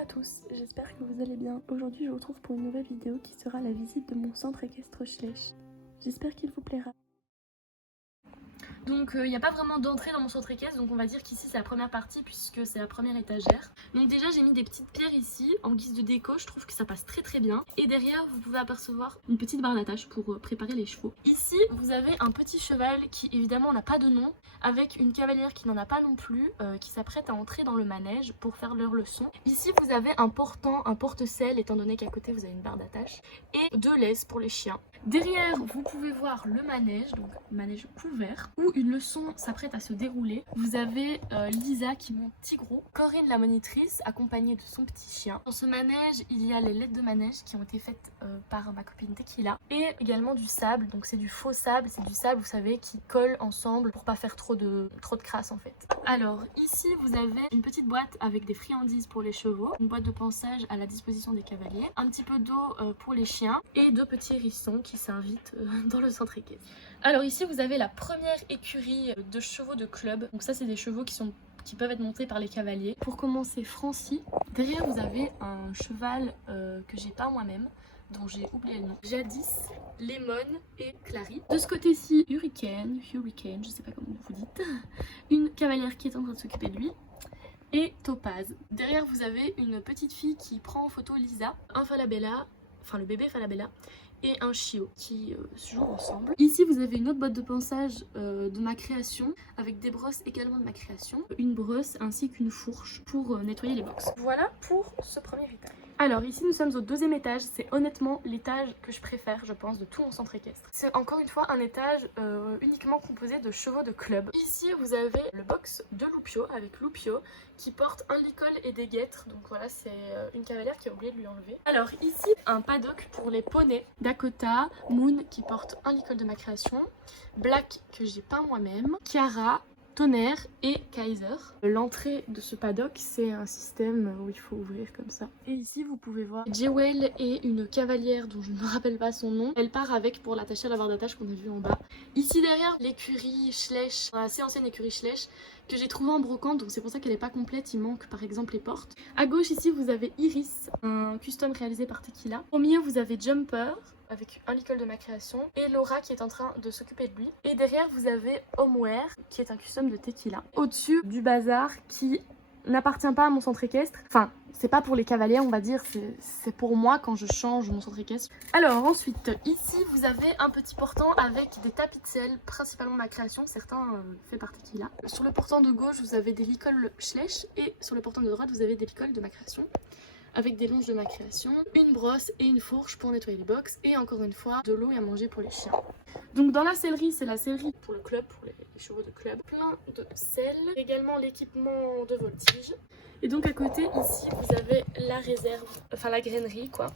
à tous, j'espère que vous allez bien. Aujourd'hui je vous retrouve pour une nouvelle vidéo qui sera la visite de mon centre équestre Schleich. J'espère qu'il vous plaira. Donc il n'y a pas vraiment d'entrée dans mon centre équestre, donc on va dire qu'ici c'est la première partie puisque c'est la première étagère. Donc déjà j'ai mis des petites pierres ici en guise de déco, je trouve que ça passe très très bien. Et derrière vous pouvez apercevoir une petite barre d'attache pour préparer les chevaux. Ici vous avez un petit cheval qui évidemment n'a pas de nom, avec une cavalière qui n'en a pas non plus, qui s'apprête à entrer dans le manège pour faire leur leçon. Ici vous avez un portant, un porte-selle étant donné qu'à côté vous avez une barre d'attache, et deux laisses pour les chiens. Derrière vous pouvez voir le manège, donc manège couvert, où une leçon s'apprête à se dérouler. Vous avez Lisa qui monte Tigro, Corinne la monitrice accompagnée de son petit chien. Dans ce manège il y a les lettres de manège qui ont été faites par ma copine Tequila, et également du sable, donc c'est du faux sable, c'est du sable vous savez qui colle ensemble pour pas faire trop de crasse en fait. Alors ici vous avez une petite boîte avec des friandises pour les chevaux, une boîte de pansage à la disposition des cavaliers, un petit peu d'eau pour les chiens et deux petits hérissons qui s'invitent dans le centre équestre. Alors ici vous avez la première écurie de chevaux de club, donc ça c'est des chevaux qui peuvent être montés par les cavaliers. Pour commencer Francie, derrière vous avez un cheval que j'ai pas moi-même, dont j'ai oublié le nom, Jadis, Lemon et Clary. De ce côté-ci, Hurricane, je sais pas comment vous dites, une cavalière qui est en train de s'occuper de lui, et Topaz. Derrière vous avez une petite fille qui prend en photo Lisa, un Falabella, enfin le bébé Falabella, et un chiot qui se jouent ensemble. Ici vous avez une autre boîte de pansage de ma création, avec des brosses également de ma création, une brosse ainsi qu'une fourche pour nettoyer les box. Voilà pour ce premier étage. Alors ici nous sommes au deuxième étage, c'est honnêtement l'étage que je préfère je pense de tout mon centre équestre. C'est encore une fois un étage uniquement composé de chevaux de club. Ici vous avez le box de Loupio avec Loupio qui porte un licol et des guêtres, donc voilà c'est une cavalière qui a oublié de lui enlever. Alors ici un paddock pour les poneys, Dakota, Moon qui porte un licol de ma création, Black que j'ai peint moi-même, Kiara, Tonnerre et Kaiser. L'entrée de ce paddock c'est un système où il faut ouvrir comme ça. Et ici vous pouvez voir Jewel et une cavalière dont je ne me rappelle pas son nom. Elle part avec pour l'attacher à la barre d'attache qu'on a vu en bas. Ici derrière l'écurie Schleich, la assez ancienne écurie Schleich que j'ai trouvée en brocante, donc c'est pour ça qu'elle n'est pas complète, il manque par exemple les portes. À gauche ici vous avez Iris, un custom réalisé par Tequila. Au milieu vous avez Jumper avec un licol de ma création et Laura qui est en train de s'occuper de lui. Et derrière vous avez Homeware qui est un custom de Tequila. Au-dessus du bazar qui n'appartient pas à mon centre équestre, enfin c'est pas pour les cavaliers on va dire, c'est pour moi quand je change mon centre équestre. Alors ensuite ici vous avez un petit portant avec des tapis de sel, principalement ma création, certains faits par Tequila. Sur le portant de gauche vous avez des licols Schleich et sur le portant de droite vous avez des licols de ma création, avec des longes de ma création, une brosse et une fourche pour nettoyer les box, et encore une fois de l'eau et à manger pour les chiens. Donc dans la sellerie, c'est la sellerie pour le club, pour les chevaux de club, plein de sel, également l'équipement de voltige. Et donc à côté ici vous avez la réserve, enfin la grainerie quoi,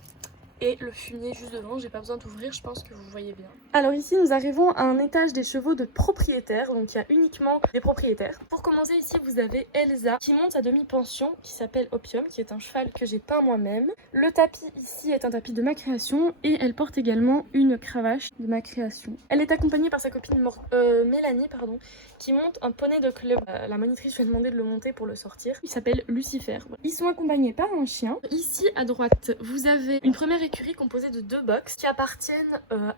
et le fumier juste devant, j'ai pas besoin d'ouvrir, je pense que vous voyez bien. Alors ici nous arrivons à un étage des chevaux de propriétaires, donc il y a uniquement des propriétaires. Pour commencer ici vous avez Elsa qui monte sa demi-pension, qui s'appelle Opium, qui est un cheval que j'ai peint moi-même. Le tapis ici est un tapis de ma création et elle porte également une cravache de ma création. Elle est accompagnée par sa copine Mélanie, qui monte un poney de club. La monitrice lui a demandé de le monter pour le sortir. Il s'appelle Lucifer. Ils sont accompagnés par un chien. Ici à droite vous avez une première écurie composée de deux box qui appartiennent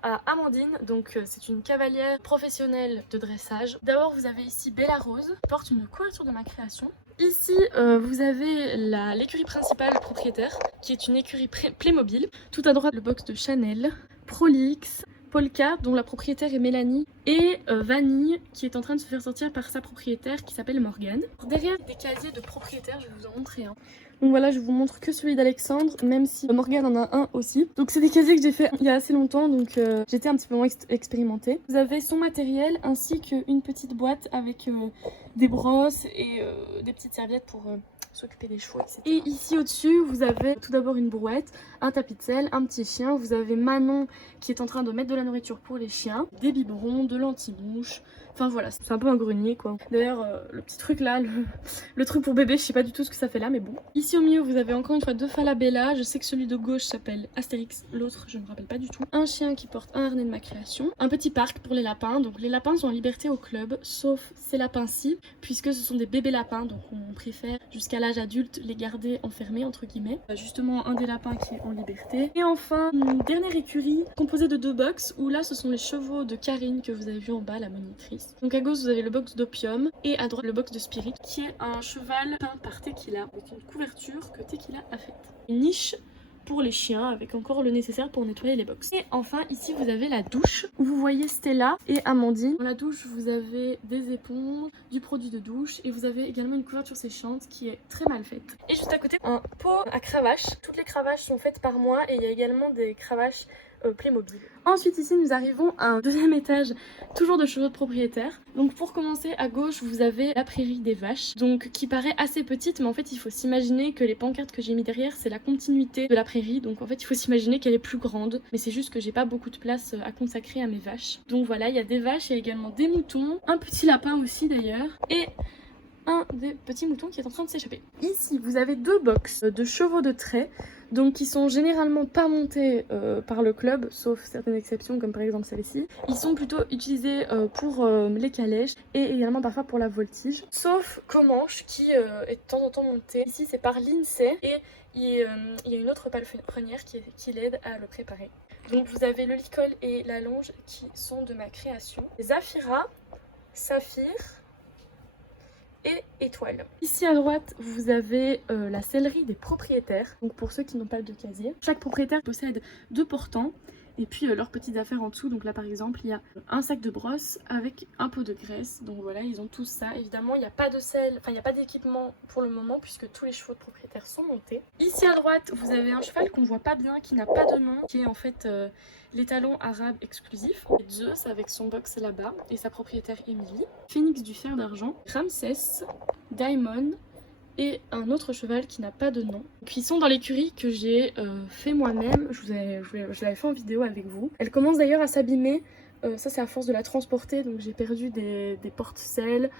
à Amandine, donc c'est une cavalière professionnelle de dressage. D'abord vous avez ici Bella Rose, qui porte une couverture de ma création. Ici vous avez l'écurie principale propriétaire, qui est une écurie Playmobil. Tout à droite le box de Chanel, Prolix, Polka, dont la propriétaire est Mélanie, et Vanille, qui est en train de se faire sortir par sa propriétaire qui s'appelle Morgane. Derrière des casiers de propriétaires, je vais vous en montrer un. Donc voilà, je vous montre que celui d'Alexandre, même si Morgane en a un aussi. Donc c'est des casiers que j'ai fait il y a assez longtemps, donc j'étais un petit peu moins expérimentée. Vous avez son matériel ainsi qu'une petite boîte avec des brosses et des petites serviettes pour s'occuper des chevaux, etc. Et ici au-dessus, vous avez tout d'abord une brouette, un tapis de sel, un petit chien. Vous avez Manon qui est en train de mettre de la nourriture pour les chiens, des biberons, de l'anti-mouche, Enfin voilà, c'est un peu un grenier quoi. D'ailleurs le petit truc là, le truc pour bébé, je sais pas du tout ce que ça fait là mais bon. Ici au milieu vous avez encore une fois 2 Falabella. Je sais que celui de gauche s'appelle Astérix, l'autre je ne me rappelle pas du tout. Un chien qui porte un harnais de ma création. Un petit parc pour les lapins. Donc les lapins sont en liberté au club, sauf ces lapins-ci, puisque ce sont des bébés lapins, donc on préfère jusqu'à l'âge adulte les garder enfermés entre guillemets. Justement un des lapins qui est en liberté. Et enfin une dernière écurie composée de 2 box où là ce sont les chevaux de Karine que vous avez vu en bas, la monitrice. Donc à gauche vous avez le box d'Opium et à droite le box de Spirit qui est un cheval peint par Tequila avec une couverture que Tequila a faite. Une niche pour les chiens avec encore le nécessaire pour nettoyer les box. Et enfin ici vous avez la douche où vous voyez Stella et Amandine. Dans la douche vous avez des éponges, du produit de douche et vous avez également une couverture séchante qui est très mal faite. Et juste à côté un pot à cravache. Toutes les cravaches sont faites par moi et il y a également des cravaches Playmobil. Ensuite ici nous arrivons à un deuxième étage toujours de chevaux de propriétaire. Donc pour commencer à gauche vous avez la prairie des vaches, donc qui paraît assez petite mais en fait il faut s'imaginer que les pancartes que j'ai mis derrière c'est la continuité de la prairie, donc en fait il faut s'imaginer qu'elle est plus grande, mais c'est juste que j'ai pas beaucoup de place à consacrer à mes vaches. Donc voilà, il y a des vaches, il y a également des moutons, un petit lapin aussi d'ailleurs et un des petits moutons qui est en train de s'échapper. Ici vous avez 2 box de chevaux de trait, donc qui sont généralement pas montés par le club, sauf certaines exceptions comme par exemple celle-ci. Ils sont plutôt utilisés pour les calèches et également parfois pour la voltige, sauf Comanche qui est de temps en temps monté. Ici c'est par l'INSEE et il y a une autre palefrenière qui l'aide à le préparer. Donc vous avez le licol et la longe qui sont de ma création. Zafira, Saphir et étoile. Ici à droite vous avez la sellerie des propriétaires, donc pour ceux qui n'ont pas de casier. Chaque propriétaire possède 2 portants et puis leurs petites affaires en dessous. Donc là par exemple il y a un sac de brosse avec un pot de graisse, donc voilà ils ont tous ça. Évidemment il n'y a pas de selle, enfin il n'y a pas d'équipement pour le moment puisque tous les chevaux de propriétaires sont montés. Ici à droite vous avez un cheval qu'on voit pas bien, qui n'a pas de nom, qui est en fait l'étalon arabe exclusif. Zeus avec son box là-bas et sa propriétaire Émilie. Phénix du fer d'argent, Ramsès, Diamond et un autre cheval qui n'a pas de nom. Qui sont dans l'écurie que j'ai fait moi-même, je l'avais fait en vidéo avec vous. Elle commence d'ailleurs à s'abîmer, ça c'est à force de la transporter, donc j'ai perdu des porte-selles,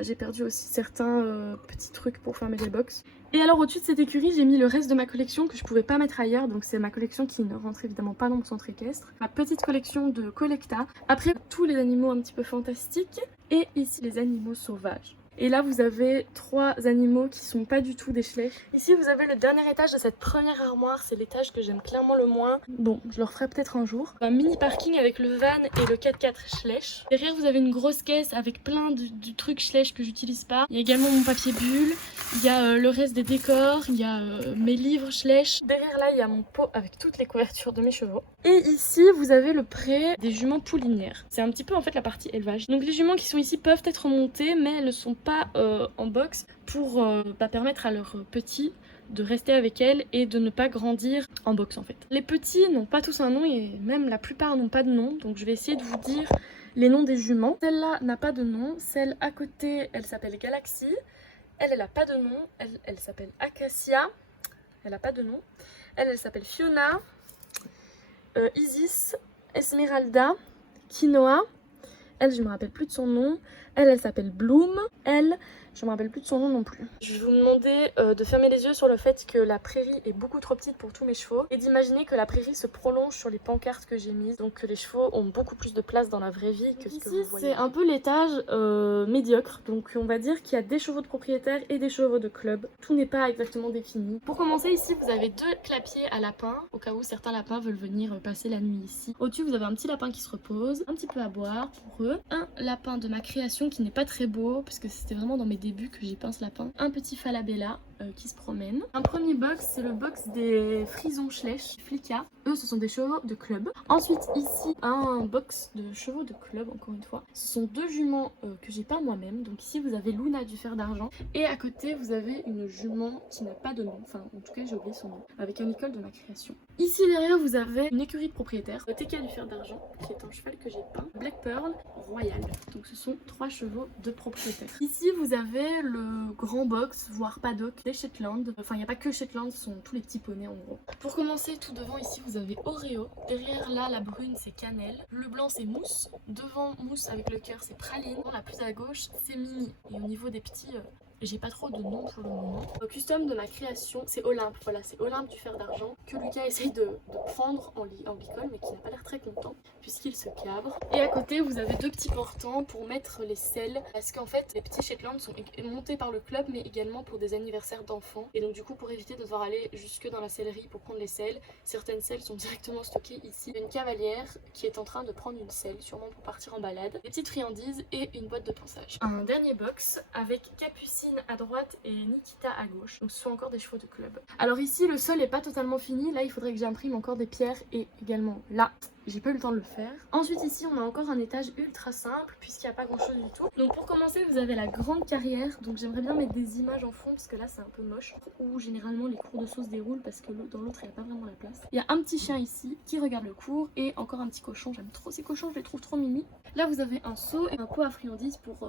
j'ai perdu aussi certains petits trucs pour fermer les box. Et alors au-dessus de cette écurie j'ai mis le reste de ma collection que je pouvais pas mettre ailleurs, donc c'est ma collection qui ne rentre évidemment pas dans mon centre équestre. Ma petite collection de Collecta, après tous les animaux un petit peu fantastiques, et ici les animaux sauvages. Et là vous avez 3 animaux qui sont pas du tout des Schleich. Ici vous avez le dernier étage de cette première armoire, c'est l'étage que j'aime clairement le moins. Bon, je le referai peut-être un jour. Un mini parking avec le van et le 4x4 Schleich. Derrière vous avez une grosse caisse avec plein de trucs Schleich que j'utilise pas. Il y a également mon papier bulle, il y a le reste des décors, il y a mes livres Schleich. Derrière là il y a mon pot avec toutes les couvertures de mes chevaux. Et ici vous avez le pré des juments poulinières. C'est un petit peu en fait la partie élevage. Donc les juments qui sont ici peuvent être montées mais elles ne sont pas en box pour permettre à leurs petits de rester avec elles et de ne pas grandir en box en fait. Les petits n'ont pas tous un nom et même la plupart n'ont pas de nom, donc je vais essayer de vous dire les noms des juments. Celle-là n'a pas de nom, celle à côté elle s'appelle Galaxy, elle n'a pas de nom, elle s'appelle Acacia, elle n'a pas de nom, elle s'appelle Fiona, Isis, Esmeralda, Quinoa, elle je me rappelle plus de son nom, elle s'appelle Bloom, elle je me rappelle plus de son nom non plus. Je vais vous demander de fermer les yeux sur le fait que la prairie est beaucoup trop petite pour tous mes chevaux et d'imaginer que la prairie se prolonge sur les pancartes que j'ai mises, donc que les chevaux ont beaucoup plus de place dans la vraie vie que ce que vous voyez. C'est un peu l'étage médiocre, donc on va dire qu'il y a des chevaux de propriétaires et des chevaux de club. Tout n'est pas exactement défini. Pour commencer ici vous avez 2 clapiers à lapins, au cas où certains lapins veulent venir passer la nuit ici. Au-dessus vous avez un petit lapin qui se repose, un petit peu à boire pour eux, un lapin de ma création qui n'est pas très beau parce que c'était vraiment dans mes débuts que j'ai peint ce lapin, un petit Falabella qui se promène. Un premier box, c'est le box des frisons Schleich, Flicka. Eux, ce sont des chevaux de club. Ensuite, ici, un box de chevaux de club, encore une fois. Ce sont 2 juments que j'ai peint moi-même. Donc ici, vous avez Luna du fer d'argent. Et à côté, vous avez une jument qui n'a pas de nom. Enfin, en tout cas, j'ai oublié son nom. Avec un école de ma création. Ici, derrière, vous avez une écurie de propriétaires. TK du fer d'argent, qui est un cheval que j'ai peint. Black Pearl Royal. Donc ce sont 3 chevaux de propriétaires. Ici, vous avez le grand box, voire paddock, des Shetland. Enfin, il n'y a pas que Shetland, ce sont tous les petits poneys en gros. Pour commencer, tout devant ici, vous avez Oreo. Derrière là, la brune, c'est cannelle. Le blanc, c'est mousse. Devant, mousse avec le cœur, c'est praline. La plus à gauche, c'est Mimi. Et au niveau des petits... j'ai pas trop de nom pour le moment. Le custom de ma création, c'est Olympe. Voilà, c'est Olympe du fer d'argent que Lucas essaye de prendre en licol, mais qui n'a pas l'air très content puisqu'il se cabre. Et à côté, vous avez deux petits portants pour mettre les selles. Parce qu'en fait, les petits Shetland sont montés par le club, mais également pour des anniversaires d'enfants. Et donc du coup, pour éviter de devoir aller jusque dans la sellerie pour prendre les selles, certaines selles sont directement stockées ici. Une cavalière qui est en train de prendre une selle, sûrement pour partir en balade. Des petites friandises et une boîte de ponçage. Un dernier box avec Capucine à droite et Nikita à gauche. Donc ce sont encore des chevaux de club. Alors ici le sol n'est pas totalement fini. Là il faudrait que j'imprime encore des pierres et également là. J'ai pas eu le temps de le faire. Ensuite ici on a encore un étage ultra simple puisqu'il n'y a pas grand chose du tout. Donc pour commencer vous avez la grande carrière. Donc j'aimerais bien mettre des images en fond parce que là c'est un peu moche. Où généralement les cours de saut se déroulent parce que dans l'autre il n'y a pas vraiment la place. Il y a un petit chien ici qui regarde le cours et encore un petit cochon. J'aime trop ces cochons, je les trouve trop mimi. Là vous avez un seau et un pot à friandises pour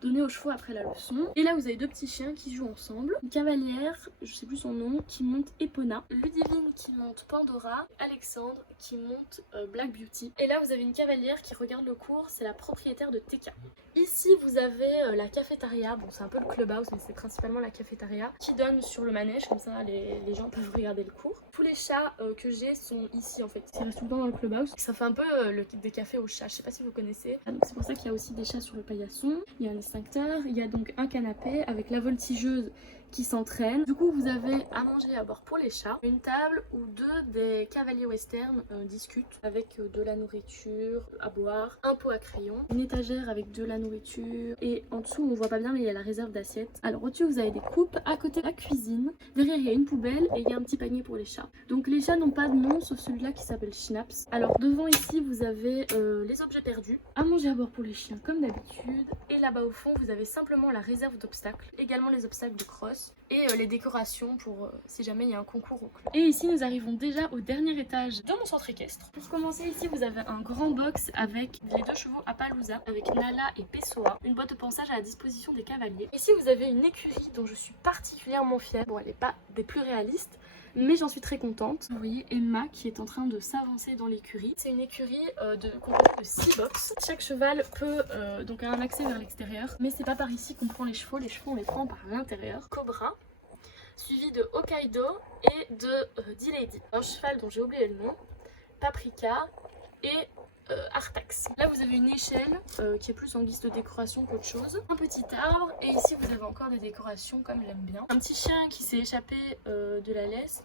donner aux chevaux après la leçon. Et là vous avez deux petits chiens qui jouent ensemble. Une cavalière, je sais plus son nom, qui monte Epona. Ludivine qui monte Pandora. Alexandre qui monte Black Beauty. Et là vous avez une cavalière qui regarde le cours, c'est la propriétaire de TK. Ici vous avez la cafétéria, bon c'est un peu le clubhouse mais c'est principalement la cafétéria qui donne sur le manège, comme ça les gens peuvent regarder le cours. Tous les chats que j'ai sont ici en fait, ils restent tout le temps dans le clubhouse. Ça fait un peu le kit des cafés aux chats, je sais pas si vous connaissez. Donc c'est pour ça qu'il y a aussi des chats sur le paillasson. Il y a un extincteur, il y a donc un canapé avec la voltigeuse qui s'entraîne. Du coup vous avez à manger à bord pour les chats, une table où deux des cavaliers western discutent avec de la nourriture à boire, un pot à crayon, une étagère avec de la nourriture et en dessous on voit pas bien mais il y a la réserve d'assiettes. Alors au-dessus vous avez des coupes, à côté la cuisine, derrière il y a une poubelle et il y a un petit panier pour les chats. Donc les chats n'ont pas de nom sauf celui-là qui s'appelle Schnaps. Alors devant ici vous avez les objets perdus, à manger à bord pour les chiens comme d'habitude et là-bas au fond vous avez simplement la réserve d'obstacles, également les obstacles de cross et les décorations pour si jamais il y a un concours au club. Et ici nous arrivons déjà au dernier étage de mon centre équestre. Pour commencer ici vous avez un grand box avec les deux chevaux Appaloosa avec Nala et Pessoa, une boîte de ponçage à la disposition des cavaliers. Ici vous avez une écurie dont je suis particulièrement fière. Bon elle n'est pas des plus réalistes mais j'en suis très contente. Vous voyez Emma qui est en train de s'avancer dans l'écurie. C'est une écurie composée de 6 box. Chaque cheval peut donc avoir un accès vers l'extérieur, mais c'est pas par ici qu'on prend les chevaux on les prend par l'intérieur. Cobra, suivi de Hokkaido et de D-Lady. Un cheval dont j'ai oublié le nom, Paprika et Artax. Là vous avez une échelle qui est plus en guise de décoration qu'autre chose. Un petit arbre et ici vous avez encore des décorations comme j'aime bien. Un petit chien qui s'est échappé de la laisse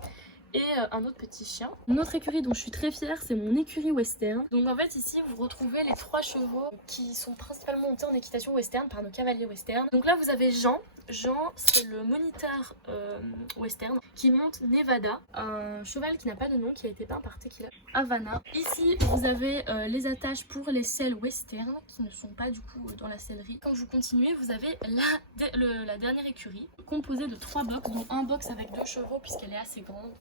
et un autre petit chien. Une autre écurie dont je suis très fière, c'est mon écurie western. Donc en fait ici vous retrouvez les 3 chevaux qui sont principalement montés en équitation western par nos cavaliers western. Donc là vous avez Jean. Jean, c'est le moniteur western qui monte Nevada, un cheval qui n'a pas de nom, qui a été peint par Tequila. Havana. Ici, vous avez les attaches pour les selles western qui ne sont pas du coup dans la sellerie. Quand vous continuez, vous avez la dernière écurie composée de 3 box, dont un box avec 2 chevaux puisqu'elle est assez grande.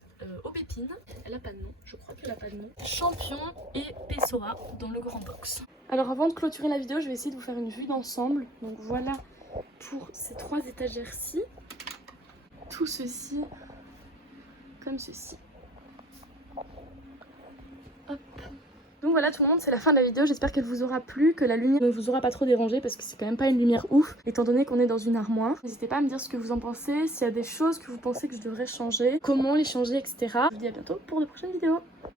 Aubépine, elle n'a pas de nom, je crois qu'elle n'a pas de nom. Champion et Pessoa dans le grand box. Alors avant de clôturer la vidéo, je vais essayer de vous faire une vue d'ensemble. Donc voilà pour ces 3 étagères-ci, tout ceci comme ceci. Hop. Donc voilà tout le monde, c'est la fin de la vidéo, j'espère qu'elle vous aura plu, que la lumière ne vous aura pas trop dérangé parce que c'est quand même pas une lumière ouf étant donné qu'on est dans une armoire. N'hésitez pas à me dire ce que vous en pensez, s'il y a des choses que vous pensez que je devrais changer, comment les changer, etc. Je vous dis à bientôt pour de prochaines vidéos.